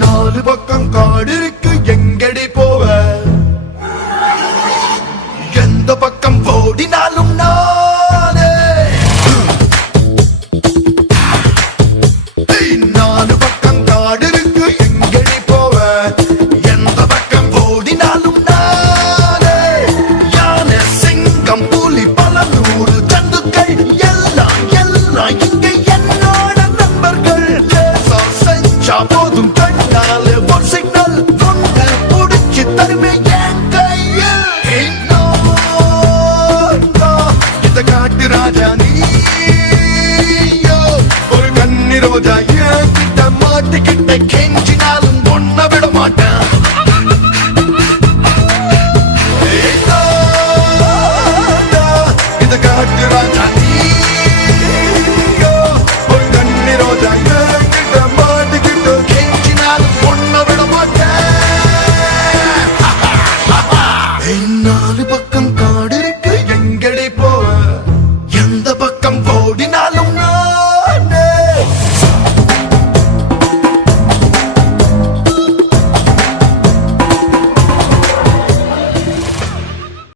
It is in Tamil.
நாலு பக்கம் காடு இருக்கு எங்கடி போவ எந்த பக்கம் ஓடினாலும் நானே நாலு பக்கம் காடு இருக்கு எங்கடி போவ எந்த பக்கம் ஓடினாலும் நானே யானை சிங்கம் புலி பல நூறு ஜந்துக்கள் எல்லாம் எல்லாம் இங்கே என்னோட நண்பர்கள் லேசா செஞ்சா போதும் கண்ணாலே ஒரு சிக்னல் கொண்டு புடிச்சு தருமே என் கையில் இந்த காட்டு ராஜா நீயோ ஒரு கண்ணி ரோஜா என் கிட்ட மாட்டிக்கிட்ட கெஞ்சினாலும் ஒன்ன விட மாட்டேன் இந்த காட்டு ராஜா நீயோ ஒரு கண்ணி ரோஜா என் கிட்ட மாட்டிக்கிட்ட கெஞ்சினாலும் ஒன்ன விட மாட்டேன் நாலு பக்கம் காடு இருக்கு எங்கடி போவ எந்த பக்கம் ஓடினாலும்